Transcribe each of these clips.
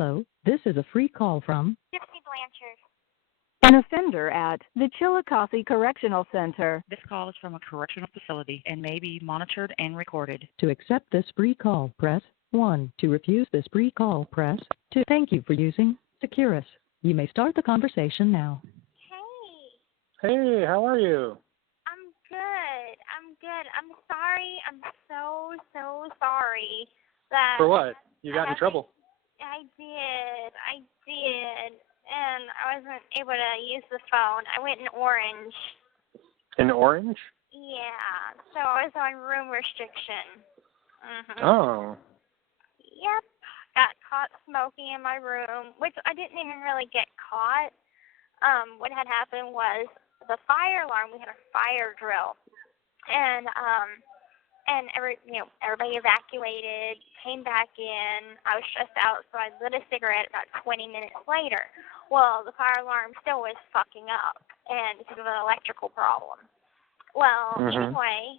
Hello, this is a free call from Gypsy Blanchard. An offender at the Chillicothe Correctional Center. This call is from a correctional facility and may be monitored and recorded. To accept this free call, press 1. To refuse this free call, press 2. Thank you for using Securus. You may start the conversation now. Hey, how are you? I'm good. I'm sorry. I'm so sorry that... For what? You got in trouble? I did. And I wasn't able to use the phone. I went in orange. In orange? Yeah. So I was on room restriction. Mm-hmm. Oh. Yep. Got caught smoking in my room, which I didn't even really get caught. What had happened was the fire alarm, we had a fire drill. And everybody evacuated, came back in. I was stressed out, so I lit a cigarette about 20 minutes later. Well, the fire alarm still was fucking up, and because of an electrical problem. Well, Anyway,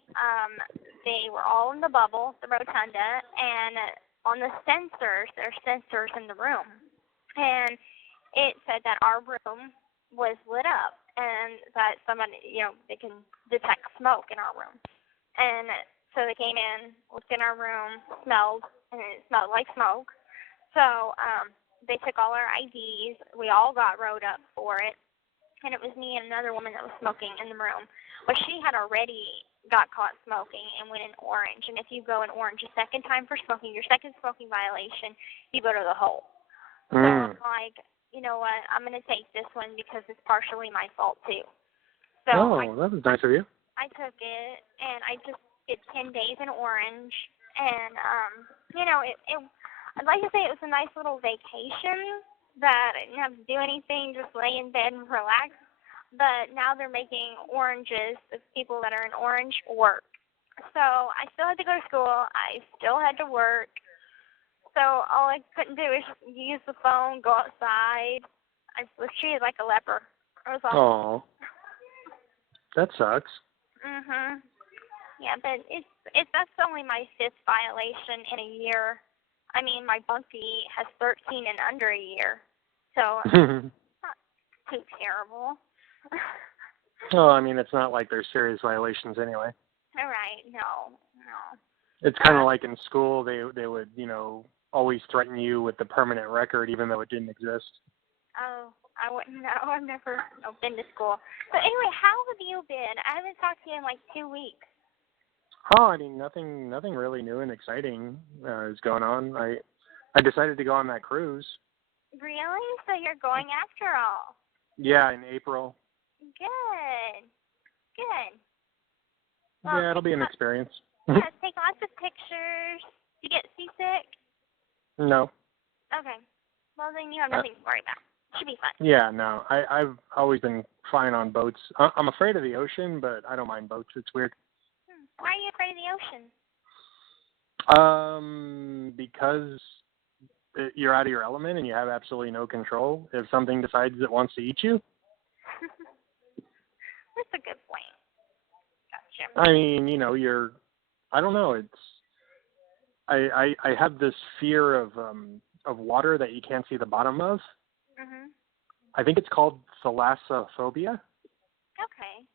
they were all in the bubble, the rotunda, and on the sensors, there are sensors in the room, and it said that our room was lit up, and that somebody, they can detect smoke in our room. And so they came in, looked in our room, smelled, and it smelled like smoke. So they took all our IDs. We all got wrote up for it. And it was me and another woman that was smoking in the room. But she had already got caught smoking and went in orange. And if you go in orange a second time for smoking, your second smoking violation, you go to the hole. So I'm like, you know what, I'm going to take this one because it's partially my fault too. So that was nice of you. I took it, and I just did 10 days in orange, and, I'd like to say it was a nice little vacation that I didn't have to do anything, just lay in bed and relax, but now they're making oranges, the people that are in orange, work. So I still had to go to school, I still had to work, so all I couldn't do is use the phone, go outside. I was treated like a leper. It was awful. Oh, that sucks. Yeah, but that's only my 5th violation in a year. I mean, my bunkie has 13 and under a year, so not too terrible. Well, I mean, it's not like they're serious violations anyway. All right, no. It's kind of like in school, they would, always threaten you with the permanent record even though it didn't exist. Oh, I wouldn't know. I've never been to school. But anyway, how have you been? I haven't talked to you in like 2 weeks. Oh, I mean, nothing really new and exciting is going on. I decided to go on that cruise. Really? So you're going after all? Yeah, in April. Good. Well, yeah, it'll be an experience. Yeah, take lots of pictures. You get seasick? No. Okay. Well, then you have nothing to worry about. Should be fun. Yeah, no. I've always been fine on boats. I'm afraid of the ocean, but I don't mind boats. It's weird. Why are you afraid of the ocean? Because you're out of your element and you have absolutely no control. If something decides it wants to eat you. That's a good point. Gotcha. I mean, I don't know. I have this fear of water that you can't see the bottom of. I think it's called thalassophobia. Okay.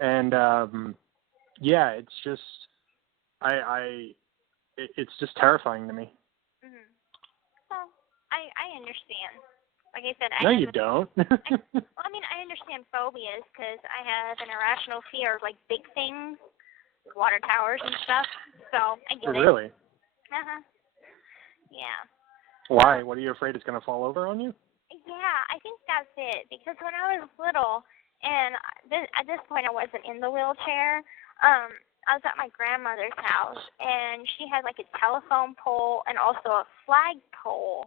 And yeah, it's just it's just terrifying to me. Well, I understand. Like I said, no, you don't. I understand phobias because I have an irrational fear of like big things, water towers and stuff. So I get it. Really? Yeah. Why? What are you afraid it's going to fall over on you? Yeah, I think that's it. Because when I was little, and at this point I wasn't in the wheelchair, I was at my grandmother's house, and she had like a telephone pole and also a flag pole.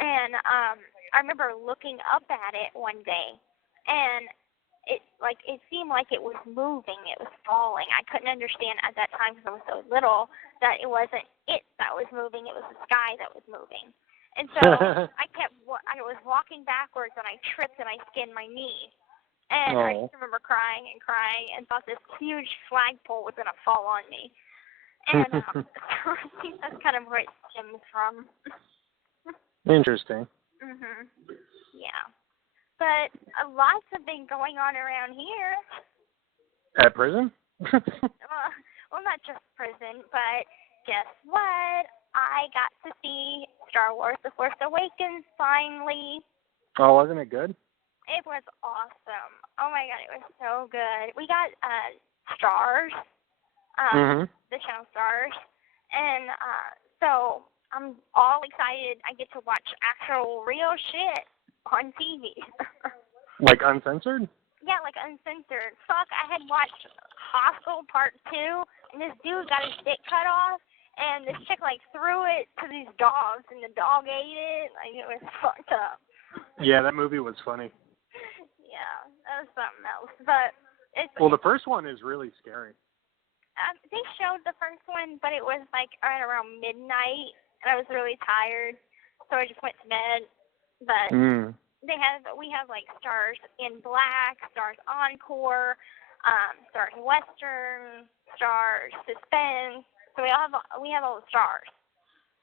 And I remember looking up at it one day, and it seemed like it was moving. It was falling. I couldn't understand at that time because I was so little that it wasn't it that was moving. It was the sky that was moving. And so I was walking backwards, and I tripped, and I skinned my knee. And I just remember crying and thought this huge flagpole was going to fall on me. And I think that's kind of where it stems from. Interesting. Yeah. But lots have been going on around here. At prison? Well, not just prison, but guess what? I got to see Star Wars The Force Awakens finally. Oh, wasn't it good? It was awesome. Oh my god, it was so good. We got stars, the channel stars, and so I'm all excited. I get to watch actual real shit on TV. Like uncensored? Yeah, like uncensored. Fuck, I had watched Hostel Part 2, and this dude got his dick cut off, and this chick, like, threw it to these dogs, and the dog ate it. Like, it was fucked up. Yeah, that movie was funny. Yeah, that was something else. But it's... Well, the first one is really scary. They showed the first one, but it was, like, right around midnight, and I was really tired, so I just went to bed. But... We have like Stars in Black, Stars Encore, Stars Western, Stars Suspense. So we have all the stars.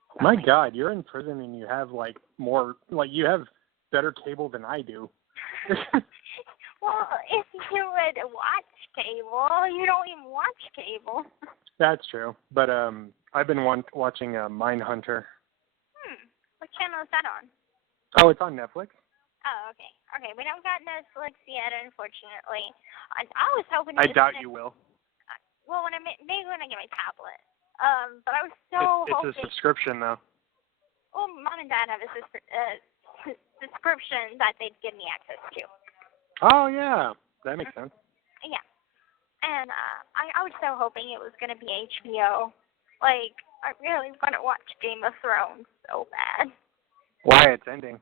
So, my God, you're in prison and you have like more, like you have better cable than I do. Well, if you would watch cable, you don't even watch cable. That's true, but I've been watching Mindhunter. What channel is that on? Oh, it's on Netflix. Oh, okay. Okay, we don't got Netflix yet, unfortunately. I was hoping. I doubt you will. Well, maybe when I get my tablet. But I was so hoping. It's a subscription, though. Well, Mom and Dad have a subscription that they'd give me access to. Oh yeah, that makes sense. Yeah, and I was so hoping it was gonna be HBO. Like, I really want to watch Game of Thrones so bad. Why, it's ending.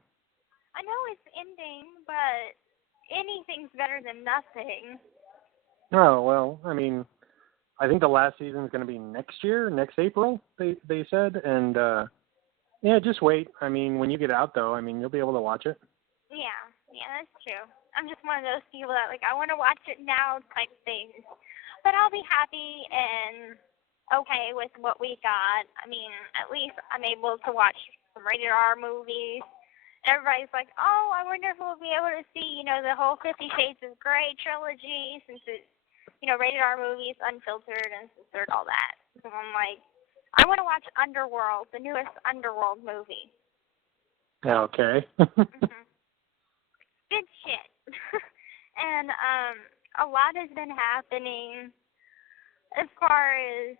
I know it's ending, but anything's better than nothing. Oh, well, I mean, I think the last season's going to be next April, they said. And, yeah, just wait. I mean, when you get out, though, I mean, you'll be able to watch it. Yeah, that's true. I'm just one of those people that, like, I want to watch it now type things. But I'll be happy and okay with what we got. I mean, at least I'm able to watch some rated R movies. Everybody's like, oh, I wonder if we'll be able to see, the whole 50 Shades of Grey trilogy since it's, rated R movies, unfiltered, and censored, all that. So I'm like, I want to watch Underworld, the newest Underworld movie. Okay. Good shit. And a lot has been happening as far as,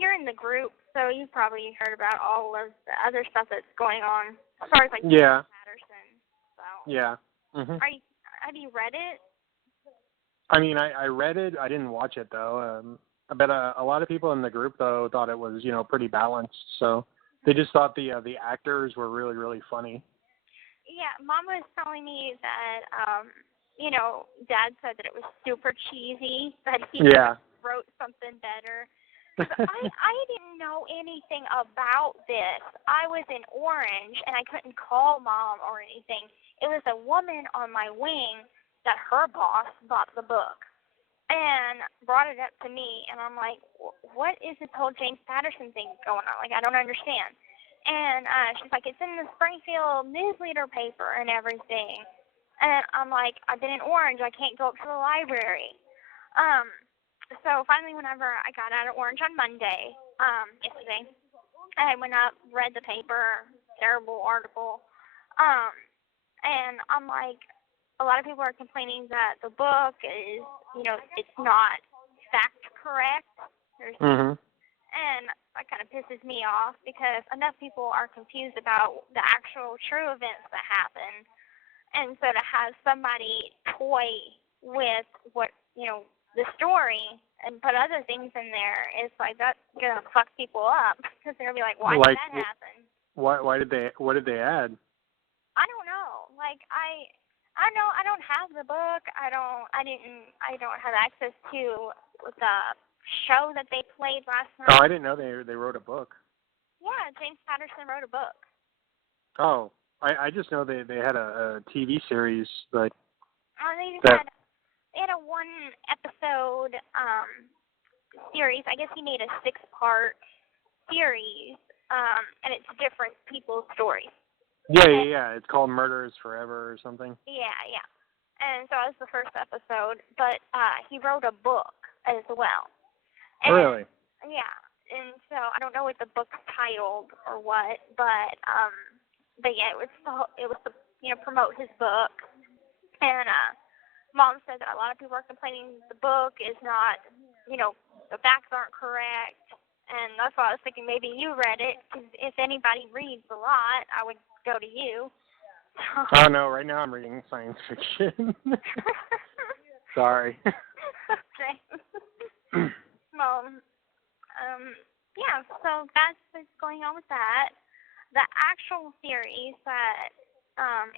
you're in the group, so you've probably heard about all of the other stuff that's going on. As far as like Patterson, so yeah. Have you read it? I mean, I read it. I didn't watch it though. But a lot of people in the group though thought it was pretty balanced. So they just thought the actors were really, really funny. Yeah, Mom was telling me that Dad said that it was super cheesy. That he wrote something better. I didn't know anything about this. I was in Orange, and I couldn't call Mom or anything. It was a woman on my wing that her boss bought the book and brought it up to me, and I'm like, what is this whole James Patterson thing going on? Like, I don't understand. And she's like, it's in the Springfield News Leader paper and everything. And I'm like, I've been in Orange. I can't go up to the library. So finally, whenever I got out of Orange on Monday, yesterday, I went up, read the paper, terrible article, and I'm like, a lot of people are complaining that the book is, it's not fact correct. And that kind of pisses me off because enough people are confused about the actual true events that happened, and so to have somebody toy with what, the story and put other things in there, it's like that's gonna fuck people up because they're gonna be like, why did that happen? What did they add? I don't know. Like I don't know. I don't have the book. I don't have access to the show that they played last night. Oh, I didn't know they wrote a book. Yeah, James Patterson wrote a book. Oh, I just know they had a TV series, but they had a one episode series. I guess he made a 6-part series and it's different people's stories. Yeah. It's called Murderers Forever or something. Yeah. And so that was the first episode, but he wrote a book as well. And, Really? Yeah, and so I don't know what the book's titled or what, but yeah, it was to promote his book, and Mom said that a lot of people are complaining the book is not, the facts aren't correct, and that's why I was thinking maybe you read it, because if anybody reads a lot, I would go to you. Oh no, right now I'm reading science fiction. Sorry. Okay. Well, yeah, so that's what's going on with that. The actual series that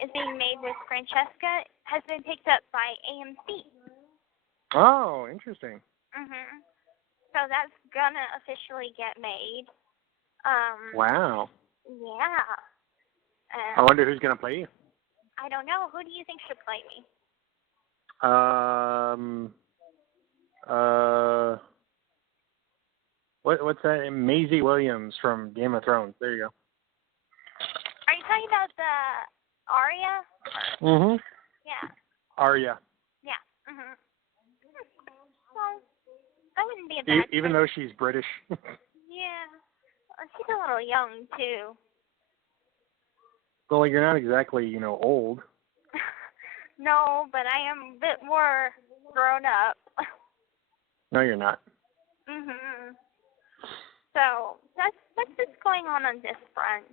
is being made with Francesca has been picked up by AMC. Oh, interesting. So that's gonna officially get made. Wow. Yeah. I wonder who's gonna play you. I don't know. Who do you think should play me? What's that? Maisie Williams from Game of Thrones. There you go. Are you talking about the Arya? Mhm. Yeah. Arya. Yeah. Well, that wouldn't be a bad. Even though she's British. Yeah. She's a little young too. Well, you're not exactly, old. No, but I am a bit more grown up. No, you're not. So that's what's going on this front.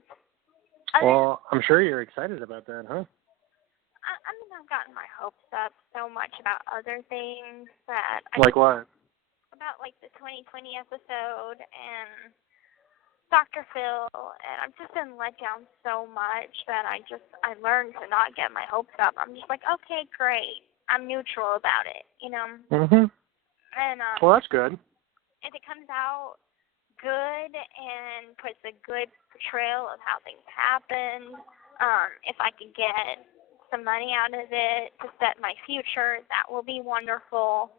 Well, I'm sure you're excited about that, huh? I've gotten my hopes up so much about other things that like what? About like the 2020 episode and Dr. Phil, and I've just been let down so much that I learned to not get my hopes up. I'm just like, okay, great. I'm neutral about it, And well, that's good. if it comes out good and puts a good portrayal of how things happened, if I could get some money out of it to set my future, that will be wonderful.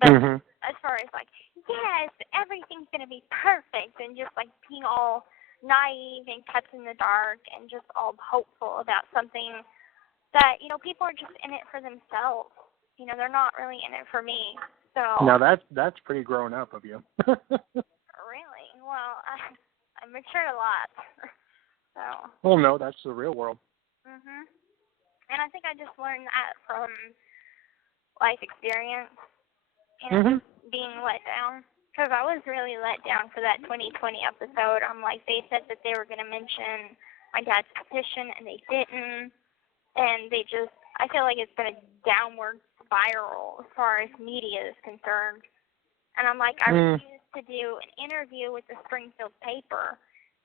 But as far as like, yes, everything's going to be perfect, and just like being all naive and kept in the dark and just all hopeful about something that, people are just in it for themselves. They're not really in it for me. So now that's pretty grown up of you. Really? Well, I matured a lot. So. Well, no, that's the real world. And I think I just learned that from life experience. Being let down, because I was really let down for that 2020 episode. I'm like, they said that they were going to mention my dad's petition, and they didn't, and I feel like it's been a downward spiral as far as media is concerned, and I'm like, I refuse to do an interview with the Springfield paper,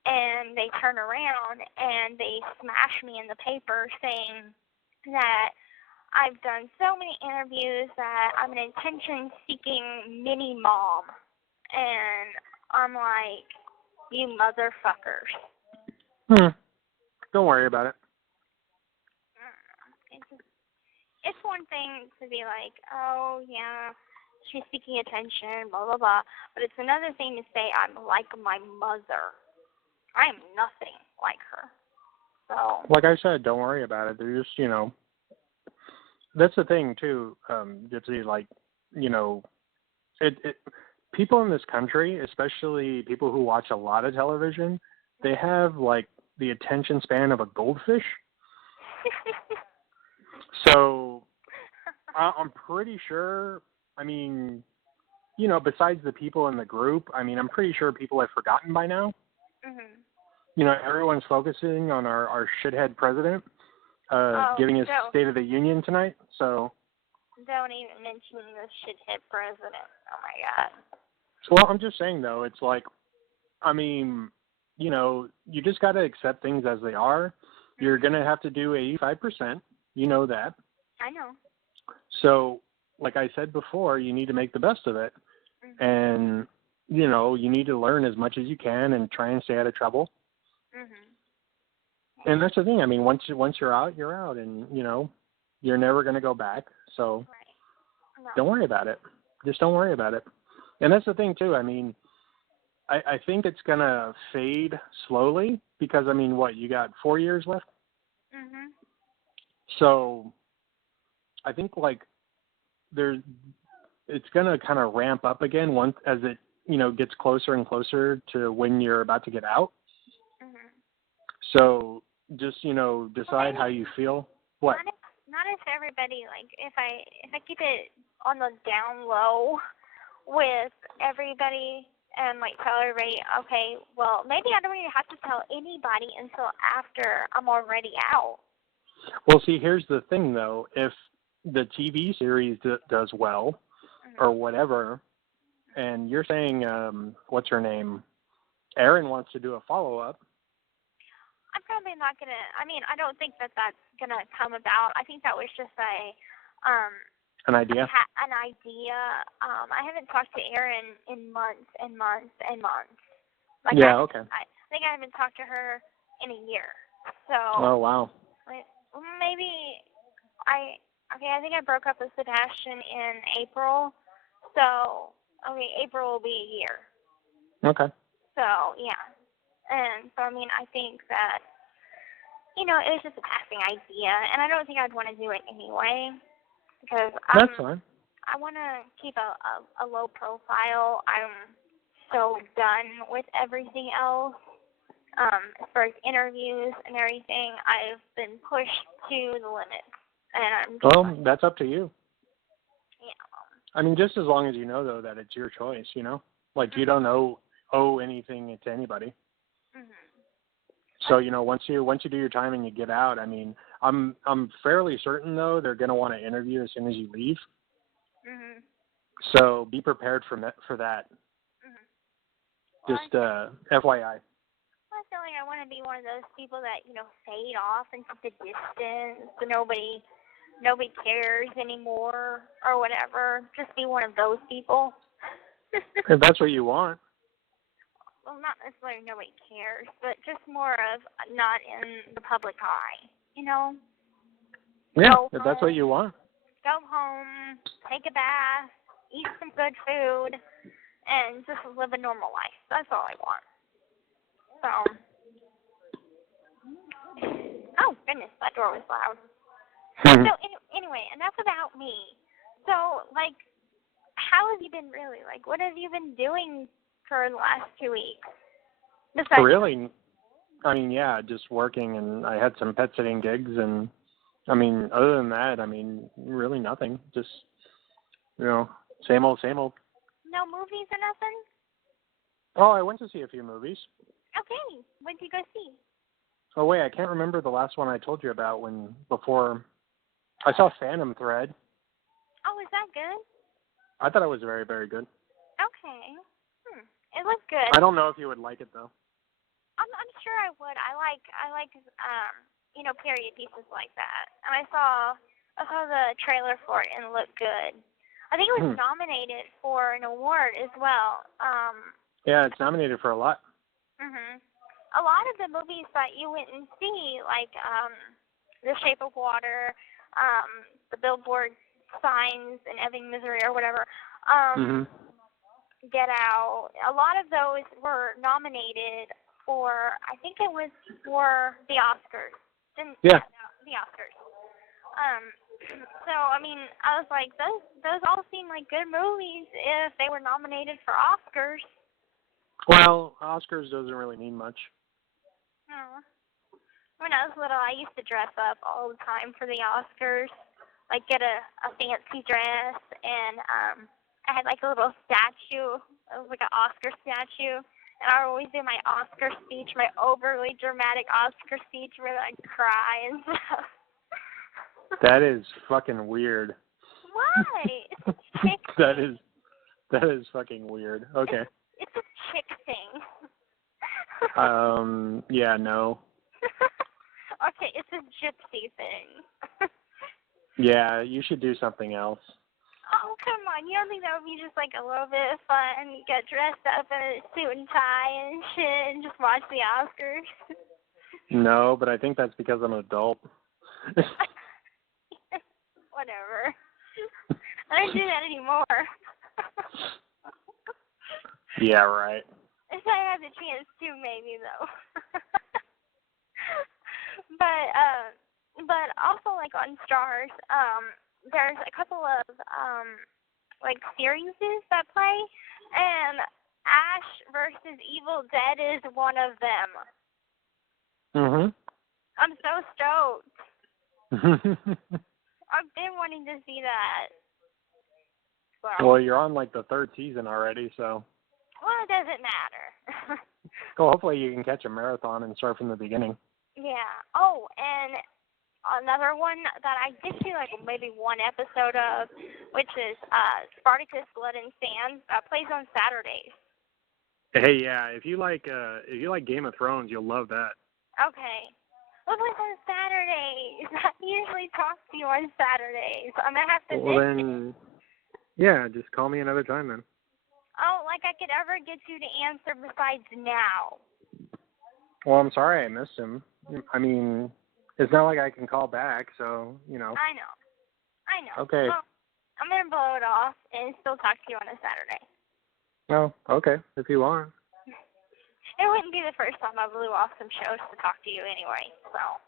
and they turn around and they smash me in the paper saying that I've done so many interviews that I'm an attention-seeking mini-mom. And I'm like, you motherfuckers. Don't worry about it. It's one thing to be like, oh, yeah, she's seeking attention, blah, blah, blah. But it's another thing to say I'm like my mother. I am nothing like her. So. Like I said, don't worry about it. They're just, that's the thing too, Gypsy, like, people in this country, especially people who watch a lot of television, they have like the attention span of a goldfish. So I'm pretty sure, besides the people in the group, I'm pretty sure people have forgotten by now. Everyone's focusing on our shithead president. Giving his State of the Union tonight, so. Don't even mention the shithead president. Oh my God. Well, I'm just saying though, it's like, you just got to accept things as they are. You're gonna have to do 85%. You know that. I know. So, like I said before, you need to make the best of it, and you need to learn as much as you can and try and stay out of trouble. And that's the thing. Once you're out, you're out, and you're never going to go back. So Don't worry about it. Just don't worry about it. And that's the thing too. I think it's going to fade slowly because, I mean, what, you got 4 years left? Mhm. So I think, like, it's going to kind of ramp up again once as it, gets closer and closer to when you're about to get out. Mhm. So just, decide how you feel. What? Not if everybody, like, if I keep it on the down low with everybody and, like, tell everybody, okay, well, maybe I don't even have to tell anybody until after I'm already out. Well, see, here's the thing, though. If the TV series does well or whatever, and you're saying, what's her name, Erin wants to do a follow-up. I'm probably not going to, I don't think that's going to come about. I think that was just an idea? An idea. I haven't talked to Erin in months and months and months. Like, yeah, okay. I think I haven't talked to her in a year. So. Oh, wow. Maybe I think I broke up with Sebastian in April. So, April will be a year. Okay. So, yeah. And so, I think that, it was just a passing idea. And I don't think I'd want to do it anyway. Because that's fine. I want to keep a low profile. I'm so done with everything else. As far as interviews and everything, I've been pushed to the limit. And well, that's up to you. Yeah. Just as long as you know, though, that it's your choice, Like, you don't owe anything to anybody. So, once you do your time and you get out, I'm fairly certain, though, they're going to want to interview as soon as you leave. So be prepared for that. Just FYI. I feel like I want to be one of those people that, fade off into the distance. So nobody cares anymore or whatever. Just be one of those people. If that's what you want. Well, not necessarily nobody cares, but just more of not in the public eye, Yeah, if that's what you want. Go home, take a bath, eat some good food, and just live a normal life. That's all I want. So, oh goodness, that door was loud. So anyway, enough about me. So, like, how have you been really? Like, what have you been doing for the last 2 weeks? Besides really? Yeah, just working, and I had some pet sitting gigs, and other than that, really nothing. Just, same old, same old. No movies or nothing? Oh, I went to see a few movies. Okay, what did you go see? Oh, wait, I can't remember the last one I told you about before. I saw Phantom Thread. Oh, is that good? I thought it was very, very good. Okay. It looked good. I don't know if you would like it, though. I'm sure I would. I like period pieces like that. And I saw the trailer for it and it looked good. I think it was nominated for an award as well. Yeah, it's nominated for a lot. A lot of the movies that you went and see, like The Shape of Water, the Billboard Signs in Ebbing, Missouri, or whatever, Get Out, a lot of those were nominated for, I think it was for the Oscars. Yeah. The Oscars. So, I was like, those all seem like good movies if they were nominated for Oscars. Well, Oscars doesn't really mean much. Oh. When I was little, I used to dress up all the time for the Oscars. Like, get a fancy dress, and I had, like, a little statue. It was like an Oscar statue. And I would always do my Oscar speech, my overly dramatic Oscar speech where I'd cry and stuff. That is fucking weird. Why? It's a chick thing. That is fucking weird. Okay. It's a chick thing. Yeah, no. Okay, it's a gypsy thing. Yeah, you should do something else. Oh, come on. You don't think that would be just, like, a little bit of fun? You get dressed up in a suit and tie and shit and just watch the Oscars? No, but I think that's because I'm an adult. Whatever. I don't do that anymore. Yeah, right. If I had the chance to, maybe though. But also like on Stars, there's a couple of like series that play, and Ash versus Evil Dead is one of them. Mhm. I'm so stoked. I've been wanting to see that. Well, you're on like the 3rd season already, so. Well, it doesn't matter. Well, hopefully you can catch a marathon and start from the beginning. Yeah. Oh, and another one that I did see like maybe one episode of, which is Spartacus Blood and Sand, plays on Saturdays. Hey, yeah, if you like Game of Thrones, you'll love that. Okay. What plays on Saturdays? I usually talk to you on Saturdays. I'm gonna have to Well, miss then, yeah, just call me another time then. Oh, like I could ever get you to answer besides now. Well, I'm sorry I missed him. I mean, it's not like I can call back, so, you know. I know. Okay. Well, I'm going to blow it off and still talk to you on a Saturday. Oh, okay, if you want. It wouldn't be the first time I blew off some shows to talk to you anyway, so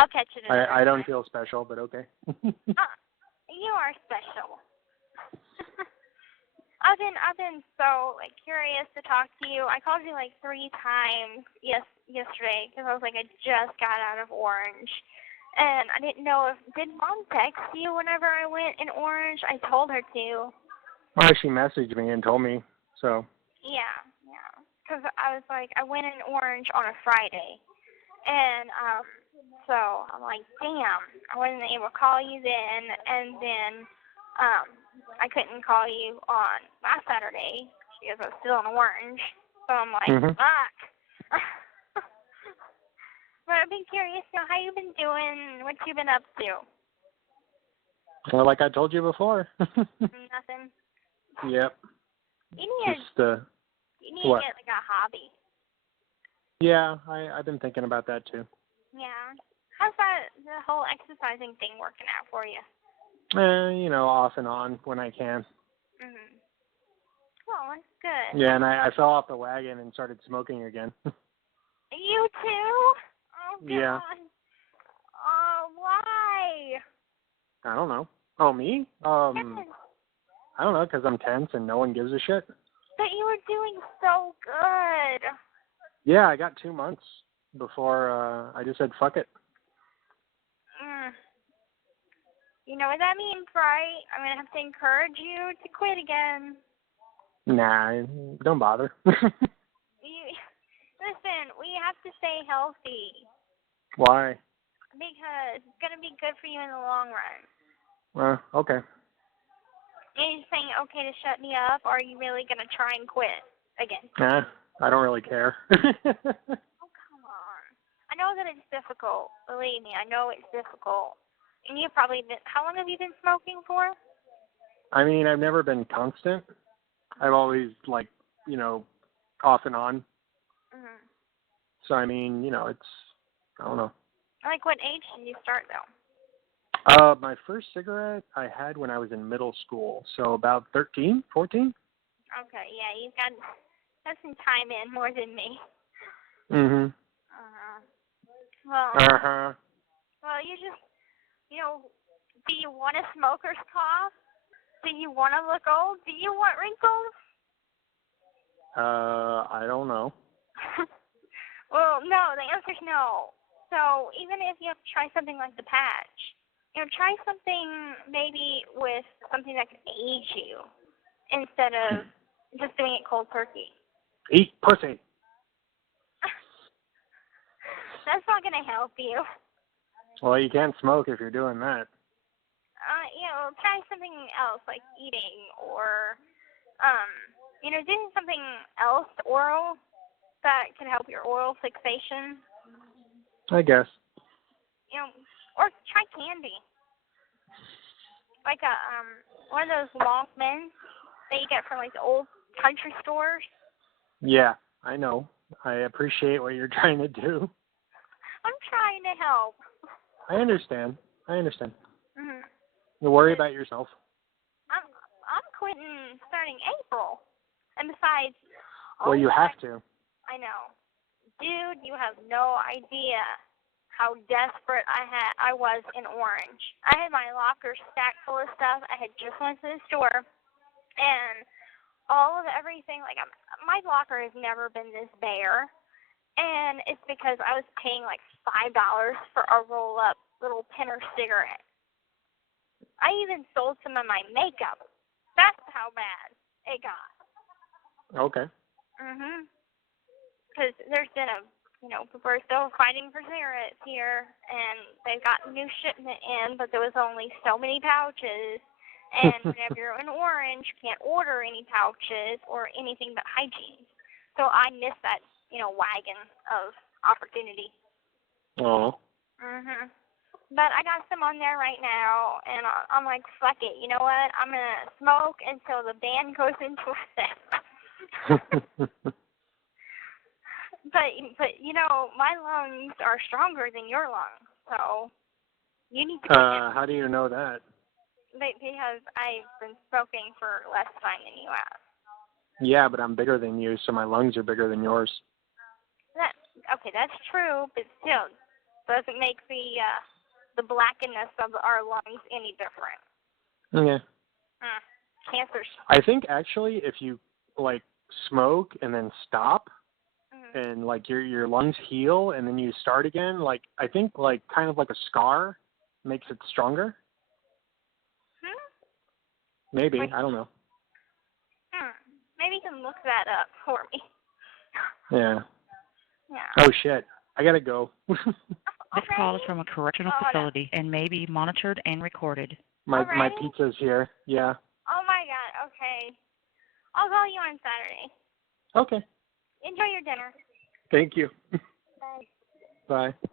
I'll catch it another I don't time. feel special, but okay. You are special. I've been so like curious to talk to you. I called you like 3 times yesterday because I was like I just got out of Orange, and I didn't know if did Mom text you whenever I went in Orange. I told her to. Well, she messaged me and told me, so. Yeah. Because I was like I went in Orange on a Friday, and so I'm like damn I wasn't able to call you then, and then I couldn't call you on last Saturday because I was still in Orange. So I'm like, fuck. But I've been curious to know how you've been doing, what you've been up to. Well, like I told you before. Nothing. Yep. You need Just, to what? get like a hobby. Yeah, I've been thinking about that too. Yeah. How's the whole exercising thing working out for you? You know, off and on when I can. Mhm. Well, that's good. Yeah, and I fell off the wagon and started smoking again. You too? Oh God. Yeah. Why? I don't know. Oh, me? Yes. I don't know, because I'm tense and no one gives a shit. But you were doing so good. Yeah, I got 2 months before I just said fuck it. You know what that means, right? I'm going to have to encourage you to quit again. Nah, don't bother. Listen, we have to stay healthy. Why? Because it's going to be good for you in the long run. Okay. Are you saying okay to shut me up, or are you really going to try and quit again? Nah, I don't really care. Oh, come on. I know that it's difficult. Believe me, I know it's difficult. And you've probably been, how long have you been smoking for? I mean, I've never been constant. I've always, like, you know, off and on. Mm-hmm. So, I mean, you know, it's, I don't know. Like, what age did you start, though? My first cigarette I had when I was in middle school, so about 13, 14. Okay, yeah, you've got some time in more than me. Mm-hmm. Well, you just, you know, do you want a smoker's cough? Do you want to look old? Do you want wrinkles? I don't know. Well, no, the answer's no. So even if you have to try something like the patch, you know, try something maybe with something that can age you instead of just doing it cold turkey. Eat pussy. That's not going to help you. Well, you can't smoke if you're doing that. You know, try something else like eating or, you know, doing something else oral that can help your oral fixation. I guess. You know, or try candy. Like one of those long mints that you get from like the old country stores. Yeah, I know. I appreciate what you're trying to do. I'm trying to help. I understand. Mm-hmm. You worry about yourself. I'm quitting starting April. And besides, Well, you have to. I know. Dude, you have no idea how desperate I was in Orange. I had my locker stacked full of stuff. I had just went to the store, and all of everything, like, my locker has never been this bare, and it's because I was paying like $5 for a roll-up little pinner cigarette. I even sold some of my makeup. That's how bad it got. Okay. Because there's been people are still fighting for cigarettes here, and they've got new shipment in, but there was only so many pouches. And whenever you're in Orange, you can't order any pouches or anything but hygiene. So I missed that, wagon of opportunity. Oh. But I got some on there right now, and I'm like, fuck it. You know what? I'm going to smoke until the band goes into effect. But my lungs are stronger than your lungs, so you need to. How do you know that? Because I've been smoking for less time than you have. Yeah, but I'm bigger than you, so my lungs are bigger than yours. Okay, that's true, but still doesn't make the blackness of our lungs any different. Yeah. Cancers. I think actually, if you smoke and then stop, and your lungs heal and then you start again, I think kind of like a scar makes it stronger. Maybe. I don't know. Maybe you can look that up for me. Yeah. Oh shit, I gotta go. This call is from a correctional facility and may be monitored and recorded. My pizza's here. Yeah. Oh my god, okay. I'll call you on Saturday. Okay. Enjoy your dinner. Thank you. Bye. Bye.